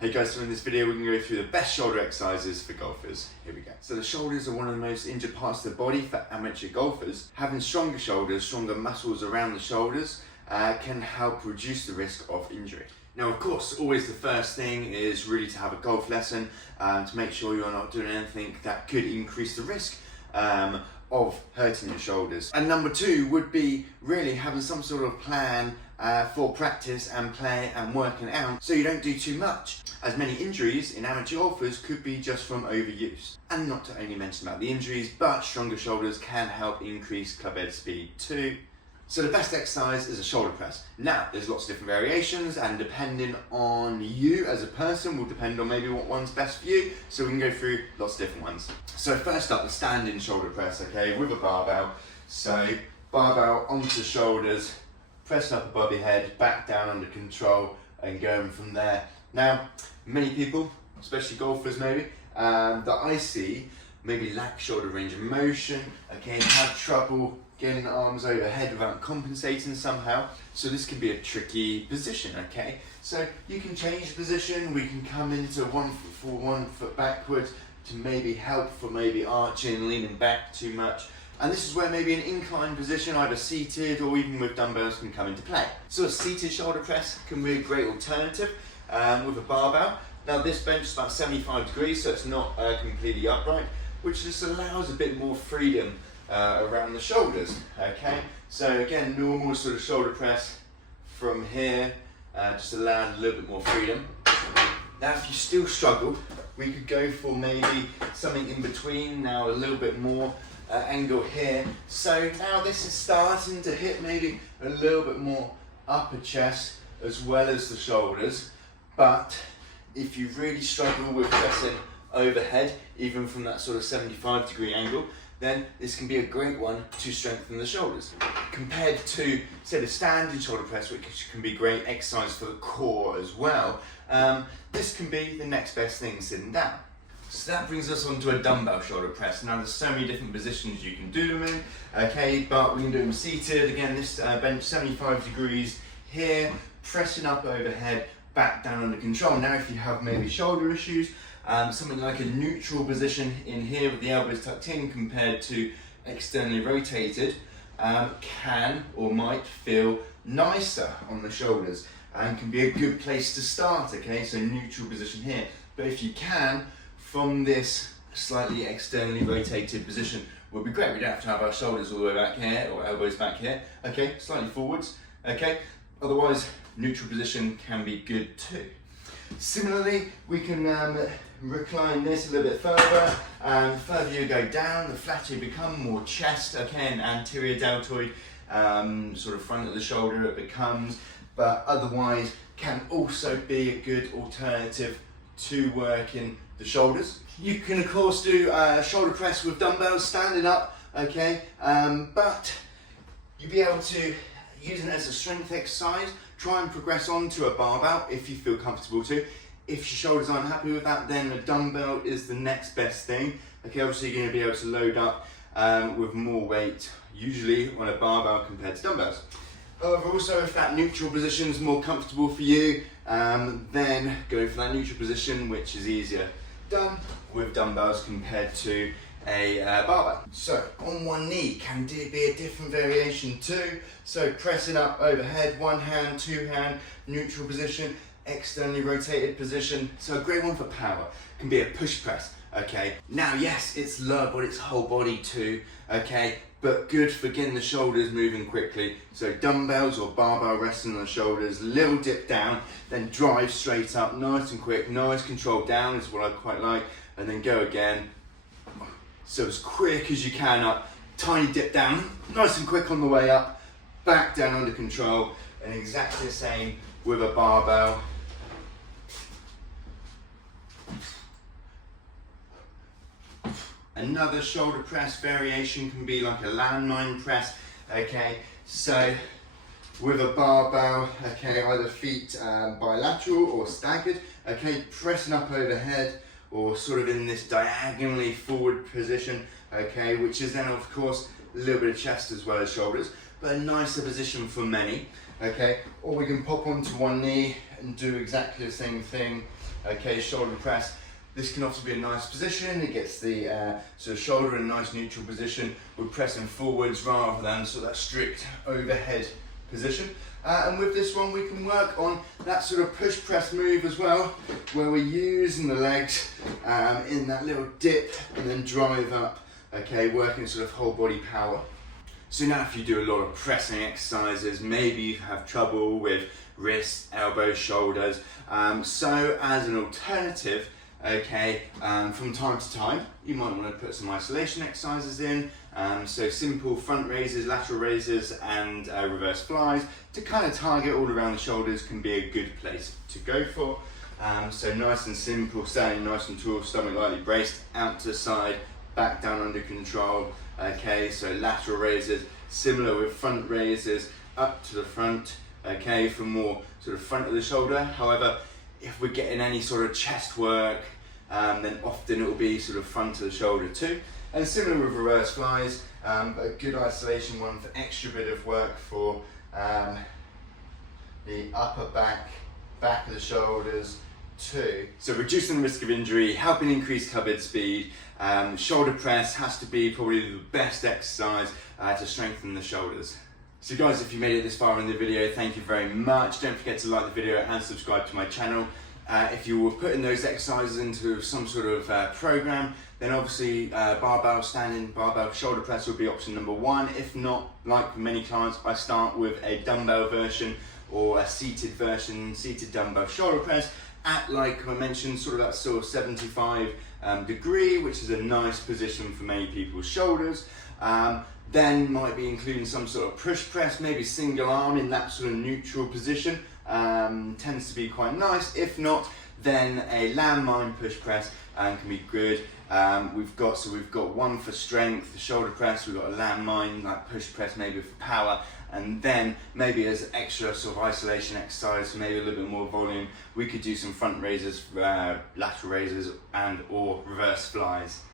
Hey guys, so in this video we're going to go through the best shoulder exercises for golfers. Here we go. So the shoulders are one of the most injured parts of the body for amateur golfers. Having stronger shoulders, stronger muscles around the shoulders can help reduce the risk of injury. Now of course, always the first thing is really to have a golf lesson to make sure you're not doing anything that could increase the risk of hurting your shoulders. And number two would be really having some sort of plan for practice and play and working out so you don't do too much, as many injuries in amateur golfers could be just from overuse. And not to only mention about the injuries, but stronger shoulders can help increase club head speed too. So the best exercise is a shoulder press. Now, there's lots of different variations, and depending on you as a person will depend on maybe what one's best for you. So we can go through lots of different ones. So first up, the standing shoulder press, okay, with a barbell. So barbell onto shoulders, pressing up above your head, back down under control, and going from there. Now, many people, especially golfers maybe, that I see maybe lack shoulder range of motion, okay, and have trouble getting the arms overhead without compensating somehow. So this can be a tricky position, okay? So you can change the position, we can come into 1 foot forward, 1 foot backwards to maybe help for maybe arching, leaning back too much. And this is where maybe an inclined position, either seated or even with dumbbells, can come into play. So a seated shoulder press can be a great alternative with a barbell. Now this bench is about 75 degrees, so it's not completely upright, which just allows a bit more freedom around the shoulders, okay? So again, normal sort of shoulder press from here, just allowing a little bit more freedom. Now if you still struggle, we could go for maybe something in between, now a little bit more angle here. So now this is starting to hit maybe a little bit more upper chest as well as the shoulders. But if you really struggle with pressing overhead, even from that sort of 75 degree angle, then this can be a great one to strengthen the shoulders. Compared to, say, the standing shoulder press, which can be great exercise for the core as well, this can be the next best thing sitting down. So that brings us on to a dumbbell shoulder press. Now there's so many different positions you can do them in, okay, but we can do them seated. Again, this bench 75 degrees here, pressing up overhead, back down under control. Now if you have maybe shoulder issues, something like a neutral position in here with the elbows tucked in compared to externally rotated can or might feel nicer on the shoulders and can be a good place to start, okay, so neutral position here. But if you can, from this slightly externally rotated position would be great. We don't have to have our shoulders all the way back here or elbows back here, okay, slightly forwards, okay. Otherwise, neutral position can be good too. Similarly, we can recline this a little bit further, and the further you go down, the flatter you become, more chest, okay, and anterior deltoid, sort of front of the shoulder it becomes, but otherwise can also be a good alternative to working the shoulders. You can of course do shoulder press with dumbbells standing up, okay, but you'll be able to use it as a strength exercise. Try and progress onto a barbell if you feel comfortable to. If your shoulders aren't happy with that, then a dumbbell is the next best thing. Okay, obviously you're going to be able to load up with more weight, usually on a barbell compared to dumbbells. However, also if that neutral position is more comfortable for you, then go for that neutral position, which is easier done with dumbbells compared to a barbell. So on one knee can be a different variation too. So pressing up overhead, one hand, two hand, neutral position, externally rotated position. So a great one for power can be a push press, okay. Now yes, it's lower body, it's whole body too, okay, but good for getting the shoulders moving quickly. So dumbbells or barbell resting on the shoulders, little dip down, then drive straight up, nice and quick, nice control down is what I quite like, and then go again. So as quick as you can up, tiny dip down, nice and quick on the way up, back down under control, and exactly the same with a barbell. Another shoulder press variation can be like a landmine press, okay, so with a barbell, okay, either feet bilateral or staggered, okay, pressing up overhead or sort of in this diagonally forward position, okay, which is then of course a little bit of chest as well as shoulders, but a nicer position for many, okay, or we can pop onto one knee and do exactly the same thing Okay, shoulder press. This can also be a nice position. It gets the sort of shoulder in a nice neutral position. We're pressing forwards rather than sort of that strict overhead position. And with this one, we can work on that sort of push press move as well, where we're using the legs in that little dip and then drive up. Okay, working sort of whole body power. So now if you do a lot of pressing exercises, maybe you have trouble with wrists, elbows, shoulders. So as an alternative, okay, from time to time, you might want to put some isolation exercises in. So simple front raises, lateral raises, and reverse flies to kind of target all around the shoulders can be a good place to go for. So nice and simple, standing nice and tall, stomach lightly braced, out to the side, back down under control. Okay, so lateral raises, similar with front raises, up to the front. Okay, for more sort of front of the shoulder. However, if we're getting any sort of chest work, then often it will be sort of front of the shoulder too. And similar with reverse flies, but a good isolation one for extra bit of work for the upper back of the shoulders too. So reducing the risk of injury, helping increase cupboard speed. Shoulder press has to be probably the best exercise to strengthen the shoulders. So guys, if you made it this far in the video, thank you very much. Don't forget to like the video and subscribe to my channel. If you were putting those exercises into some sort of program, then obviously barbell standing, barbell shoulder press would be option number one. If not, like many clients, I start with a dumbbell version or a seated version, seated dumbbell shoulder press at, like I mentioned, sort of that sort of 75 degree, which is a nice position for many people's shoulders. Then might be including some sort of push press, maybe single arm in that sort of neutral position. Tends to be quite nice. If not, then a landmine push press can be good. We've got one for strength, the shoulder press. We've got a landmine, like push press, maybe for power, and then maybe as extra sort of isolation exercise, maybe a little bit more volume, we could do some front raises, lateral raises, and or reverse flies.